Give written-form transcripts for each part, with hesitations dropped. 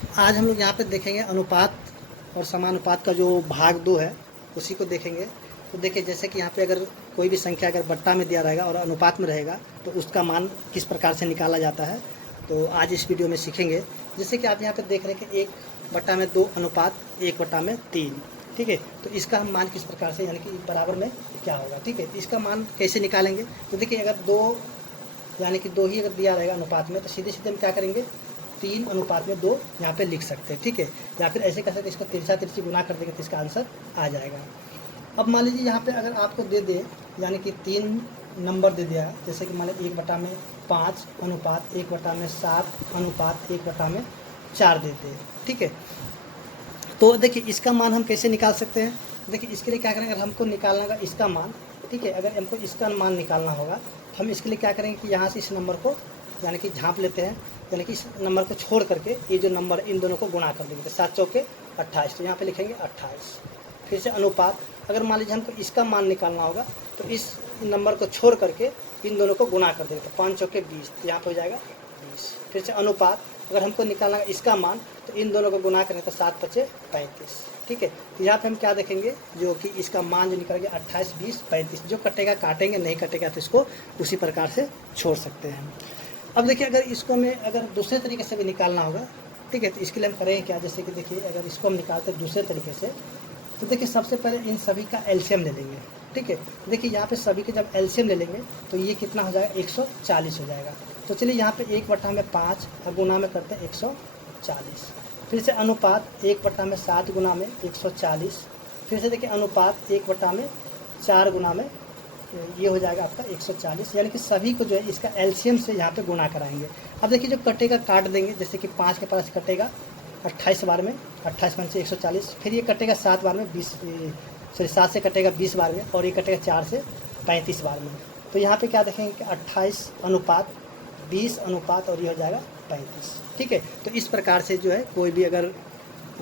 आज हम लोग यहाँ पे देखेंगे अनुपात और समानुपात का जो भाग 2 है उसी को देखेंगे। तो देखिए जैसे कि यहाँ पे अगर कोई भी संख्या अगर बट्टा में दिया रहेगा और अनुपात में रहेगा तो उसका मान किस प्रकार से निकाला जाता है, तो आज इस वीडियो में सीखेंगे। जैसे कि आप यहाँ पे देख रहे हैं कि 1/2 अनुपात 1/3, ठीक है। तो इसका हम मान किस प्रकार से, यानी कि बराबर में क्या होगा, ठीक है। इसका मान कैसे निकालेंगे, तो देखिए अगर 2 यानी कि 2 ही अगर दिया रहेगा अनुपात में, तो सीधे सीधे हम क्या करेंगे, 3/2 यहाँ पे लिख सकते हैं, ठीक है। या फिर ऐसे कर सकते हैं, इसका तिरछा तिरछी गुना कर देंगे तो इसका आंसर आ जाएगा। अब मान लीजिए यहाँ पे अगर आपको दे दे, यानी कि 3 नंबर दे दिया, जैसे कि मान लीजिए 1/5 अनुपात 1/7 अनुपात 1/4 देते हैं, ठीक है। तो देखिए इसका मान हम कैसे निकाल सकते हैं। देखिए इसके लिए क्या करेंगे, अगर हमको निकालना होगा इसका मान, ठीक है। अगर हमको इसका मान निकालना होगा तो हम इसके लिए क्या करेंगे कि यहाँ से इस नंबर को यानी कि झाँप लेते हैं, यानी कि इस नंबर को छोड़ करके ये जो नंबर इन दोनों को गुणा कर देंगे, तो 7 चौके 28, तो यहाँ पे लिखेंगे 28। फिर से अनुपात, अगर मान लीजिए हमको इसका मान निकालना होगा तो इस नंबर को छोड़ करके इन दोनों को गुणा कर देंगे, तो 5 चौके 20, तो यहाँ पर हो जाएगा 20। फिर से अनुपात, अगर हमको निकालना है इसका मान तो इन दोनों को गुना करें तो 7 × 5 = 35, ठीक है। तो यहाँ पे हम क्या देखेंगे, जो कि इसका मान जो निकल गया 28, 20, 35, जो कटेगा काटेंगे, नहीं कटेगा तो इसको उसी प्रकार से छोड़ सकते हैं। अब देखिए अगर इसको हमें अगर दूसरे तरीके से भी निकालना होगा, ठीक है, तो इसके लिए हम करेंगे क्या, जैसे कि देखिए अगर इसको हम निकालते हैं दूसरे तरीके से, तो देखिए सबसे पहले इन सभी का एलसीएम ले लेंगे, ठीक है। देखिए यहाँ पे सभी के जब एलसीएम ले लेंगे तो ये कितना हो जाएगा, 140 हो जाएगा। तो चलिए यहाँ पे 1/5 और गुना में करते हैं 140। फिर से अनुपात 1/7 गुना में 140। फिर से देखिए अनुपात 1/4 गुना में ये हो जाएगा आपका 140, यानी कि सभी को जो है इसका एलसीएम से यहाँ पे गुना कराएंगे। अब देखिए जो कटेगा काट देंगे, जैसे कि 5 के पास कटेगा 28 बार में, 28 × 140। फिर ये कटेगा 7 बार में, 7 से कटेगा 20 बार में, और ये कटेगा 4 से 35 बार में। तो यहाँ पे क्या देखेंगे कि 28 अनुपात 20 अनुपात और ये हो जाएगा 35, ठीक है। तो इस प्रकार से जो है कोई भी अगर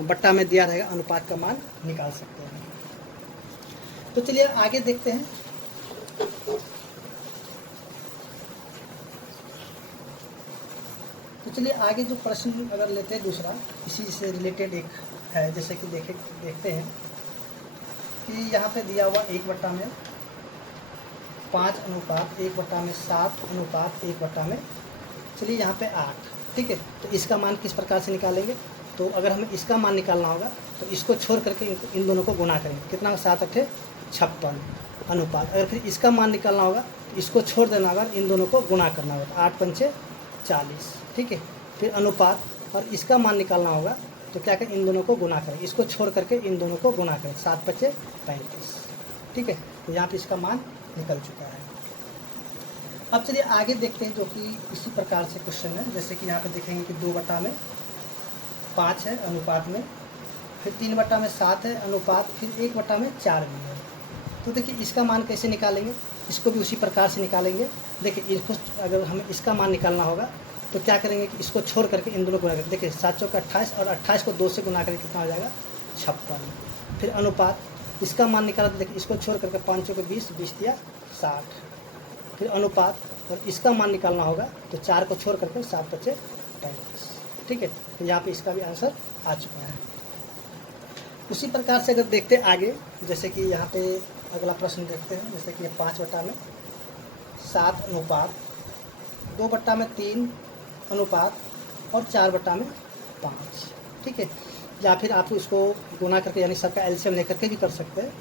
बट्टा में दिया रहेगा अनुपात का मान निकाल सकते हैं। तो चलिए आगे देखते हैं। तो चलिए आगे जो प्रश्न अगर लेते हैं दूसरा, इसी से रिलेटेड एक है, जैसे कि देखते हैं कि यहाँ पे दिया हुआ 1/5 अनुपात 1/7 अनुपात 1/, चलिए यहाँ पे 8, ठीक है। तो इसका मान किस प्रकार से निकालेंगे, तो अगर हमें इसका मान निकालना होगा तो इसको छोड़ करके इन दोनों को गुना करेंगे, कितना 7 × 8 = 56 अनुपात। अगर फिर इसका मान निकालना होगा तो इसको छोड़ देना होगा, इन दोनों को गुना करना होगा, 8 × 5 = 40, ठीक है। फिर अनुपात, और इसका मान निकालना होगा तो क्या करें, इन दोनों को गुना करें, इसको छोड़ करके इन दोनों को गुना करें, 7 × 5 = 35, ठीक है। तो यहाँ पे इसका मान निकल चुका है। अब चलिए आगे देखते हैं, जो कि इसी प्रकार से क्वेश्चन है। जैसे कि यहाँ पे देखेंगे कि 2/5 है अनुपात में, फिर 3/7 है अनुपात, फिर 1/4 भी है। तो देखिए इसका मान कैसे निकालेंगे, इसको भी उसी प्रकार से निकालेंगे। देखिए इसको अगर हमें इसका मान निकालना होगा तो क्या करेंगे कि इसको छोड़ करके इन दोनों को गुना करेंगे। देखिए 7 चौके 28 और 28 को 2 से गुना करके कितना हो जाएगा, 56। फिर अनुपात, इसका मान निकाला तो देखिए इसको छोड़ करके 5 चौके 20, 20 × 60। फिर अनुपात, और इसका मान निकालना होगा तो 4 को छोड़ करके 7 × 5 = 35, ठीक है। तो यहाँ पे इसका भी आंसर आ चुका है। उसी प्रकार से अगर देखते हैं आगे, जैसे कि यहाँ पे अगला प्रश्न देखते हैं, जैसे कि 5/7 अनुपात 2/3 अनुपात और 4/5, ठीक है। या फिर आप इसको गुना करके यानी सबका एलसीएम लेकर के भी कर सकते हैं।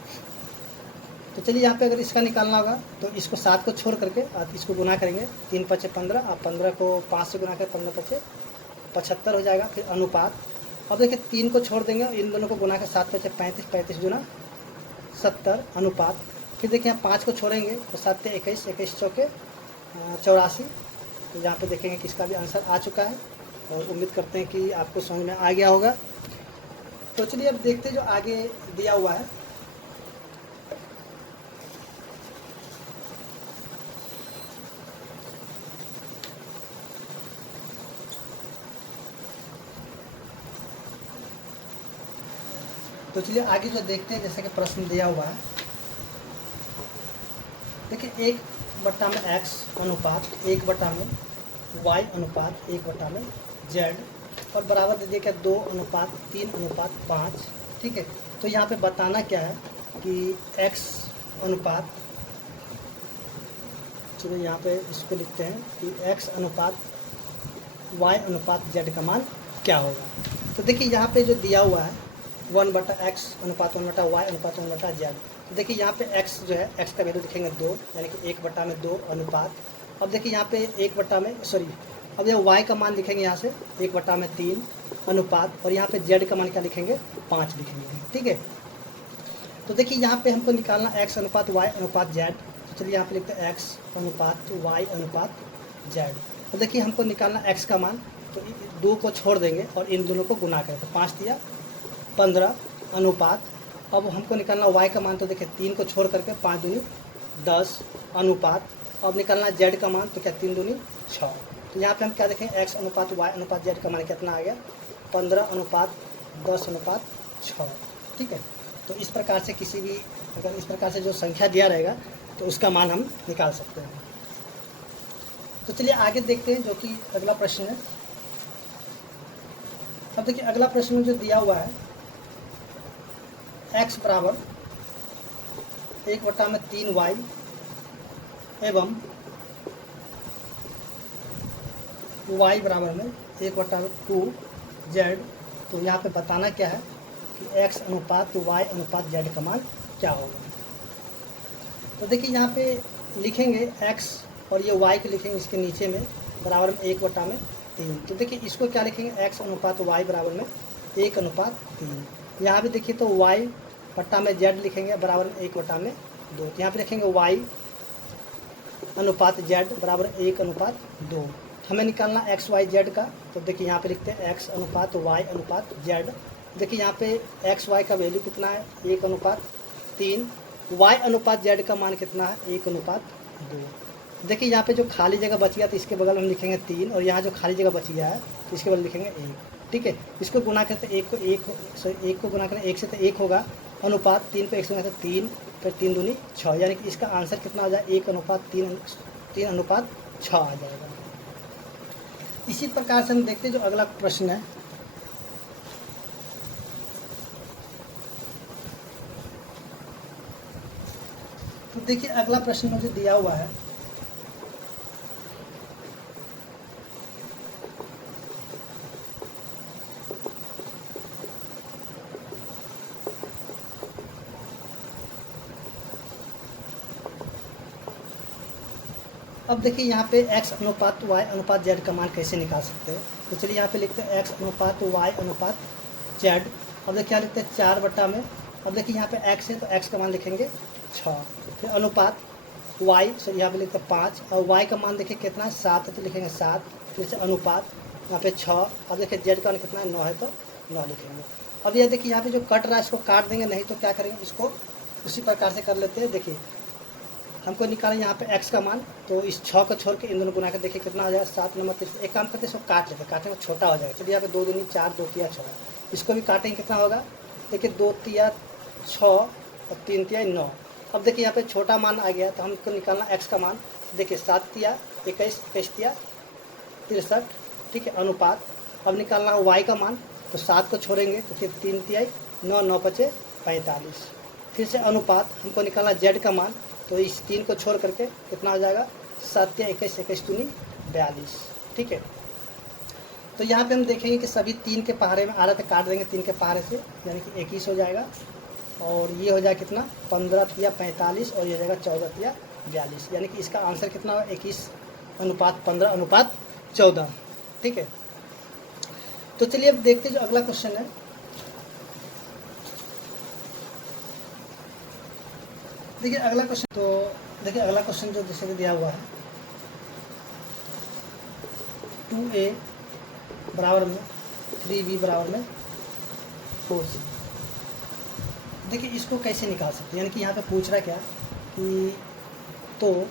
तो चलिए यहाँ पे अगर इसका निकालना होगा तो इसको 7 को छोड़ करके आप इसको गुना करेंगे, 3 × 5 = 15, आप 15 को 5 से गुना करें, 15 × 5 = 75 हो जाएगा। फिर अनुपात, अब देखिए 3 को छोड़ देंगे और इन दोनों को गुना कर 7 × 5 = 35, 35 × 70 अनुपात। फिर देखिए यहाँ 5 को छोड़ेंगे तो 7 × 21, 21 चौके 84। तो यहाँ पे देखेंगे कि इसका भी आंसर आ चुका है, और उम्मीद करते हैं कि आपको समझ में आ गया होगा। तो चलिए अब देखते हैं जो आगे दिया हुआ है। तो चलिए आगे जो देखते हैं, जैसे कि प्रश्न दिया हुआ है। देखिए 1/x अनुपात 1/y अनुपात 1/z और बराबर दे दिया क्या 2:3:5, ठीक है। तो यहाँ पे बताना क्या है कि x अनुपात, चलो यहाँ पे इसको लिखते हैं कि x अनुपात y अनुपात z का मान क्या होगा। तो देखिए यहाँ पे जो दिया हुआ है 1/x अनुपात 1/y अनुपात 1/z। तो देखिए यहाँ पे x जो है x का वैल्यू लिखेंगे 2, यानी कि 1/2 अनुपात। अब देखिए यहाँ पे अब ये y का मान लिखेंगे यहाँ से 1/3 अनुपात, और यहाँ पे z का मान क्या लिखेंगे 5 लिखेंगे, ठीक है। तो देखिए यहाँ पे हमको निकालना x अनुपात y अनुपात z। तो चलिए यहाँ पे लिखते हैं x अनुपात y अनुपात z। तो देखिए हमको निकालना x का मान, तो 2 को छोड़ देंगे और इन दोनों को गुना करें, तो 5 दिया 15 अनुपात। अब हमको निकालना y का मान, तो देखिए 3 को छोड़ करके 5 दूनी 10 अनुपात। अब निकालना z का मान, तो क्या 3 दूनी 6। तो यहाँ पे हम क्या देखें x अनुपात y अनुपात z का मान कितना आ गया 15:10:6, ठीक है। तो इस प्रकार से किसी भी अगर इस प्रकार से जो संख्या दिया रहेगा तो उसका मान हम निकाल सकते हैं। तो चलिए आगे देखते हैं जो कि अगला प्रश्न है। अब देखिए अगला प्रश्न में जो दिया हुआ है x बराबर 1/3y एवं y बराबर में 1/2z। तो यहाँ पे बताना क्या है कि x अनुपात y अनुपात z का मान क्या होगा। तो देखिए यहाँ पे लिखेंगे x और ये y को लिखेंगे इसके नीचे में बराबर में 1/3। तो देखिए इसको क्या लिखेंगे x अनुपात y बराबर में 1/3। यहाँ पे देखिए तो y बट्टा में z लिखेंगे बराबर में 1/2। तो यहाँ पे लिखेंगे y अनुपात z बराबर 1/2। हमें निकालना x y z का। तो देखिए यहाँ पे लिखते हैं x अनुपात y अनुपात z। देखिए यहाँ पे x y का वैल्यू कितना है 1/3, y अनुपात z का मान कितना है 1/2। देखिए यहाँ पे जो खाली जगह बच गया तो इसके बगल में हम लिखेंगे 3, और यहाँ जो खाली जगह बच गया है तो इसके बगल लिखेंगे 1, ठीक है। इसको गुना करते 1 को गुना करें 1 से तो 1 होगा, अनुपात 3 पे 1 से गुना करते 3, फिर 3 दूनी 6, यानी कि इसका आंसर कितना आ जाए 1/3 आ जाएगा। इसी प्रकार से हम देखते हैं जो अगला प्रश्न है। तो देखिए अगला प्रश्न मुझे दिया हुआ है अब देखिए यहाँ पे x अनुपात y अनुपात z का मान कैसे निकाल सकते हैं। तो चलिए यहाँ पे लिखते हैं x अनुपात y अनुपात z। अब देखिए क्या लिखते हैं 4 बट्टा में, अब देखिए यहाँ पे x है तो x का मान लिखेंगे 6, फिर अनुपात y से यहाँ पे लिखते हैं 5, और y का मान देखिए कितना है 7 है तो लिखेंगे 7, फिर से अनुपात यहाँ पे 6। अब देखिए z का मान कितना है 9 है तो 9 लिखेंगे। अब यह देखिए यहाँ पे जो कट रहा है इसको काट देंगे, नहीं तो क्या करेंगे इसको उसी प्रकार से कर लेते हैं। देखिए हमको निकालें यहाँ पे x का मान, तो इस 6 को छोड़ के इन दोनों गुना कर देखिए कितना हो जाएगा 7 नंबर 3। एक काम करते हैं इसको काट लेते हैं, काटने में छोटा हो जाएगा। चलिए यहाँ पे 2 दूनी 4, 2 तिया 6, इसको भी काटेंगे कितना होगा देखिए 2 तिया 6 और 3 तिया 9। अब देखिए यहाँ पे छोटा मान आ गया तो हमको निकालना x का मान, देखिए 7 तिया 21, 21 तिया 63, ठीक है, अनुपात। अब निकालना है y का मान, तो 7 को छोड़ेंगे तो फिर 3 तिया 9, 9 पचे 45, फिर से अनुपात। हमको निकालना z का मान, तो इस 3 को छोड़ करके कितना हो जाएगा 7 तिया 21, 21 दूनी 42, ठीक है। तो यहाँ पे हम देखेंगे कि सभी 3 के पहाड़े में आ रहा था, काट देंगे 3 के पहाड़े से, यानी कि 21 हो जाएगा, और ये हो जाएगा कितना 15 तिया 45, और ये हो जाएगा 14 तिया 42, यानी कि इसका आंसर कितना होगा 21:15:14, ठीक है। तो चलिए अब देखते हैं जो अगला क्वेश्चन है। देखिए अगला क्वेश्चन, तो देखिए अगला क्वेश्चन जो जैसे दिया हुआ है 2a बराबर में 3b बराबर में 4c। देखिए इसको कैसे निकाल सकते हैं, यानी कि यहाँ पे पूछ रहा है क्या कि तो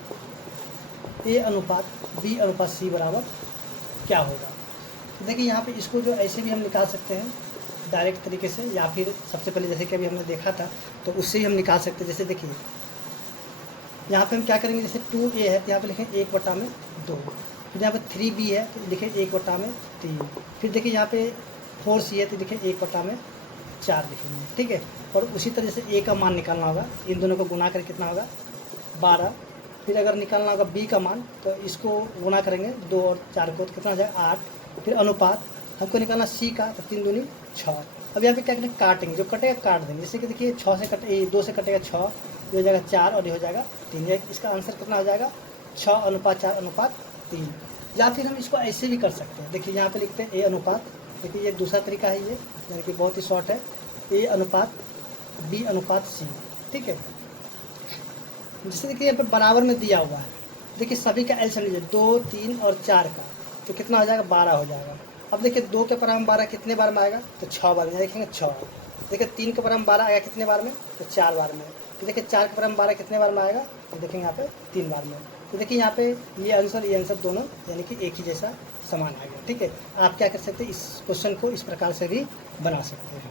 a अनुपात b अनुपात c बराबर क्या होगा। तो देखिए यहाँ पे इसको जो ऐसे भी हम निकाल सकते हैं डायरेक्ट तरीके से, या फिर सबसे पहले जैसे कि अभी हमने देखा था तो उससे ही हम निकाल सकते हैं। जैसे देखिए यहाँ पे हम क्या करेंगे, जैसे 2a है तो यहाँ पे लिखें 1/2, फिर यहाँ पे 3b है तो देखिए 1/3। फिर देखिए यहाँ पे 4c है तो देखिए 1/4 लिखेंगे, ठीक है। और उसी तरह से a का मान निकालना होगा, इन दोनों को गुना कर कितना होगा 12। फिर अगर निकालना होगा b का मान तो इसको गुना करेंगे 2 और 4 को तो कितना हो जाएगा 8। फिर अनुपात हमको निकालना c का तो 3 दूनी 6। अब यहाँ पे क्या करेंगे काटेंगे, जो कटेगा काट देंगे। जैसे कि देखिए 6 से कटे 2 से कटेगा 6, ये हो जाएगा 4 और ये हो जाएगा 3। इसका आंसर कितना हो जाएगा 6:4:3। या फिर हम इसको ऐसे भी कर सकते हैं। देखिए यहाँ पे लिखते हैं a अनुपात, देखिए ये दूसरा तरीका है, ये यानी कि बहुत ही शॉर्ट है, a/b/c, ठीक है। जैसे देखिए यहाँ पे बराबर में दिया हुआ है, देखिए सभी का एलसीएम लीजिए 2, 3 और 4 का, तो कितना हो जाएगा 12 हो जाएगा। अब देखिए 2 के बराबर 12 कितने बार में आएगा तो 6 बार में, देखेंगे 6। देखिए 3 के बराबर 12 आएगा कितने बार में तो 4 बार में। तो देखिए 4 के बराबर 12 कितने बार में आएगा तो देखेंगे यहाँ पे 3 बार में। तो देखिए यहाँ पे ये आंसर दोनों यानी कि एक ही जैसा समान आ गया, ठीक है। आप क्या कर सकते हैं, इस क्वेश्चन को इस प्रकार से भी बना सकते हैं।